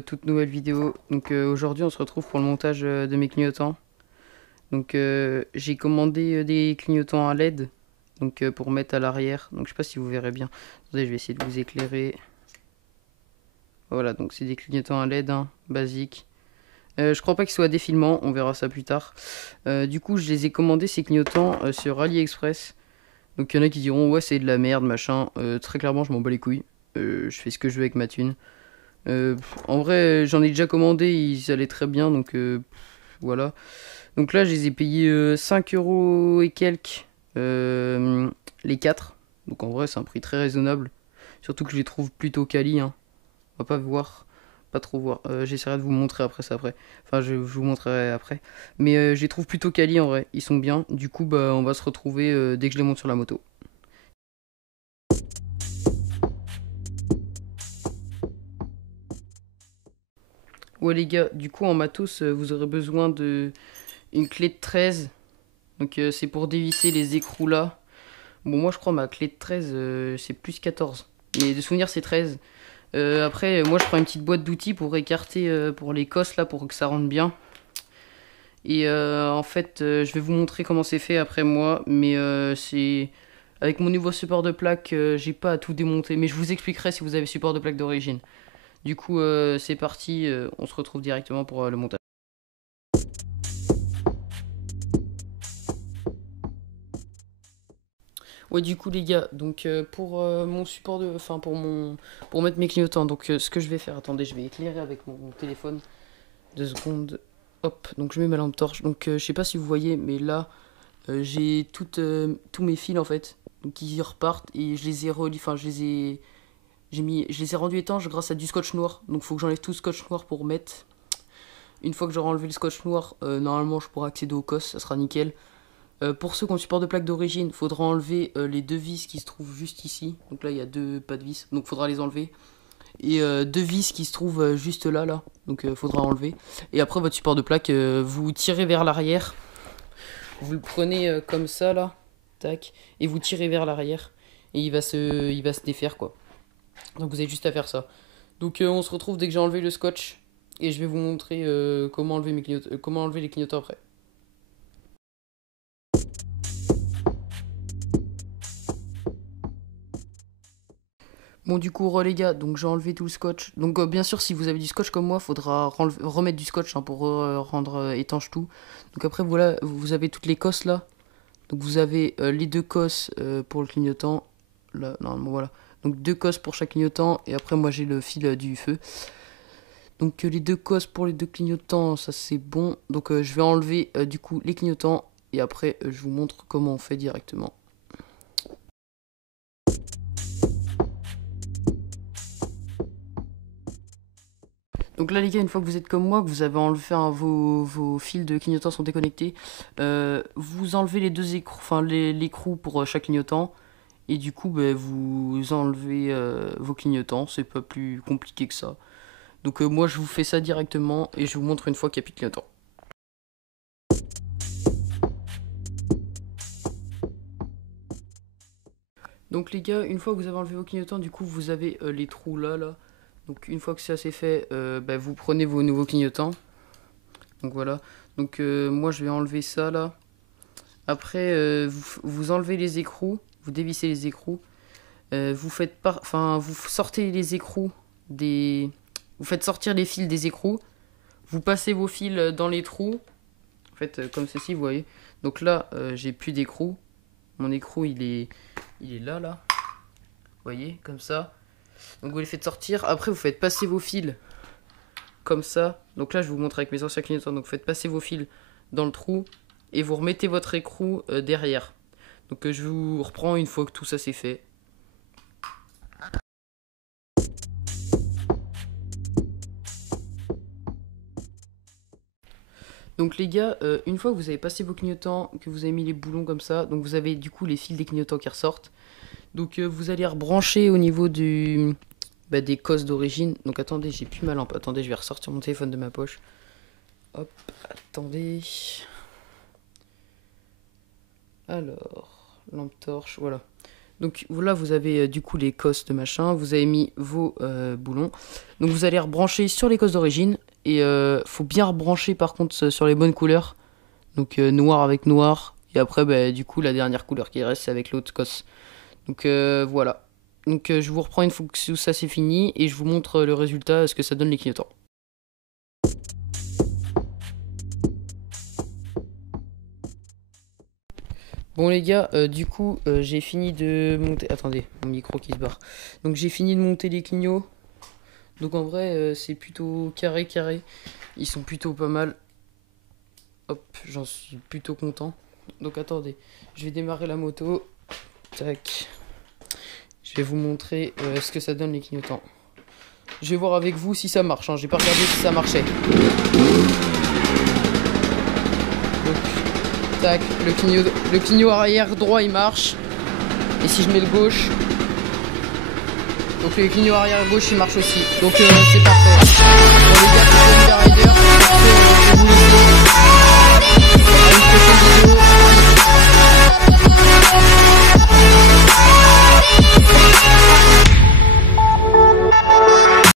toute nouvelle vidéo. Donc aujourd'hui on se retrouve pour le montage de mes clignotants. Donc j'ai commandé des clignotants à LED donc pour mettre à l'arrière. Donc je sais pas si vous verrez bien. Attendez, je vais essayer de vous éclairer. Voilà, donc c'est des clignotants à LED hein, basiques. Je crois pas qu'ils soient à défilement, on verra ça plus tard. Du coup je les ai commandés ces clignotants sur AliExpress. Donc il y en a qui diront ouais c'est de la merde machin. Très clairement je m'en bats les couilles. Je fais ce que je veux avec ma thune. En vrai, j'en ai déjà commandé, ils allaient très bien, donc voilà. Donc là, je les ai payés 5 euros et quelques les 4. Donc en vrai, c'est un prix très raisonnable. Surtout que je les trouve plutôt quali. Hein. On va pas voir, pas trop voir. J'essaierai de vous montrer après ça après. Enfin, je vous montrerai après. Mais je les trouve plutôt quali en vrai. Ils sont bien. Du coup, bah, on va se retrouver dès que je les monte sur la moto. Ouais les gars, du coup en matos, vous aurez besoin de une clé de 13. Donc c'est pour dévisser les écrous là. Bon moi je crois ma clé de 13 c'est plus 14. Mais de souvenir c'est 13. Après moi je prends une petite boîte d'outils pour écarter pour les cosses là pour que ça rentre bien. Et en fait je vais vous montrer comment c'est fait après moi. Mais c'est... Avec mon nouveau support de plaque j'ai pas à tout démonter. Mais je vous expliquerai si vous avez support de plaque d'origine. Du coup c'est parti, on se retrouve directement pour le montage. Ouais, du coup, les gars, donc pour mon support de. Enfin, pour mon. Pour mettre mes clignotants, donc ce que je vais faire, attendez, je vais éclairer avec mon téléphone. 2 secondes. Hop, donc je mets ma lampe torche. Donc je sais pas si vous voyez, mais là, j'ai tous mes fils en fait. Donc qui repartent et je les ai reliés. Enfin, je les ai. Je les ai rendus étanches grâce à du scotch noir. Donc faut que j'enlève tout le scotch noir pour mettre. Une fois que j'aurai enlevé le scotch noir, normalement je pourrai accéder aux cosses, ça sera nickel. Pour ceux qui ont le support de plaque d'origine, il faudra enlever les deux vis qui se trouvent juste ici. Donc là, il y a deux pas de vis, donc il faudra les enlever. Et deux vis qui se trouvent juste là, là. Donc il faudra enlever. Et après, votre support de plaque, vous tirez vers l'arrière. Vous le prenez comme ça, là. Tac. Et vous tirez vers l'arrière. Et il va se défaire, quoi. Donc vous avez juste à faire ça. Donc on se retrouve dès que j'ai enlevé le scotch. Et je vais vous montrer comment enlever les clignotants après. Bon du coup les gars, donc j'ai enlevé tout le scotch. Donc bien sûr si vous avez du scotch comme moi, faudra remettre du scotch hein, pour rendre étanche tout. Donc après voilà, vous avez toutes les cosses là. Donc vous avez les deux cosses pour le clignotant. Là, normalement voilà. Donc deux cosses pour chaque clignotant et après moi j'ai le fil du feu. Donc les deux cosses pour les deux clignotants, ça c'est bon. Donc je vais enlever du coup les clignotants et après je vous montre comment on fait directement. Donc là les gars, une fois que vous êtes comme moi, que vous avez enlevé vos fils de clignotants sont déconnectés, vous enlevez les deux écrous, enfin l'écrou pour chaque clignotant, et du coup bah, vous enlevez vos clignotants, c'est pas plus compliqué que ça. Donc moi je vous fais ça directement et je vous montre une fois qu'il n'y a plus de clignotants. Donc les gars, une fois que vous avez enlevé vos clignotants, du coup vous avez les trous là, là. Donc une fois que ça c'est fait, bah, vous prenez vos nouveaux clignotants. Donc voilà. Donc moi je vais enlever ça là. Après, vous enlevez les écrous, vous dévissez les écrous, vous sortez les écrous des, vous faites sortir les fils des écrous, vous passez vos fils dans les trous, en fait comme ceci, vous voyez. Donc là, j'ai plus d'écrou, mon écrou il est là, là, vous voyez, comme ça. Donc vous les faites sortir. Après, vous faites passer vos fils comme ça. Donc là, je vous montre avec mes anciens clignotants. Donc vous faites passer vos fils dans le trou et vous remettez votre écrou derrière. Donc je vous reprends une fois que tout ça c'est fait. Donc les gars, une fois que vous avez passé vos clignotants, que vous avez mis les boulons comme ça, donc vous avez du coup les fils des clignotants qui ressortent. Donc vous allez rebrancher au niveau des cosses d'origine. Donc attendez, j'ai plus ma lampe. Attendez, je vais ressortir mon téléphone de ma poche. Hop, attendez. Alors, lampe torche, voilà. Donc là, vous avez du coup les cosses de machin, vous avez mis vos boulons. Donc vous allez rebrancher sur les cosses d'origine. Et faut bien rebrancher par contre sur les bonnes couleurs. Donc noir avec noir. Et après, bah, du coup, la dernière couleur qui reste, c'est avec l'autre cosse. Donc voilà. Donc je vous reprends une fois que ça c'est fini. Et je vous montre le résultat, ce que ça donne les clignotants. Bon les gars, du coup j'ai fini de monter... Attendez, mon micro qui se barre. Donc j'ai fini de monter les clignots. Donc en vrai c'est plutôt carré. Ils sont plutôt pas mal. Hop, j'en suis plutôt content. Donc attendez, je vais démarrer la moto. Tac. Je vais vous montrer ce que ça donne les clignotants. Je vais voir avec vous si ça marche, hein. J'ai pas regardé si ça marchait. Donc, tac, le clignot arrière droit il marche. Et si je mets le gauche, donc le clignot arrière gauche il marche aussi. Donc c'est parfait. Bon, les gars,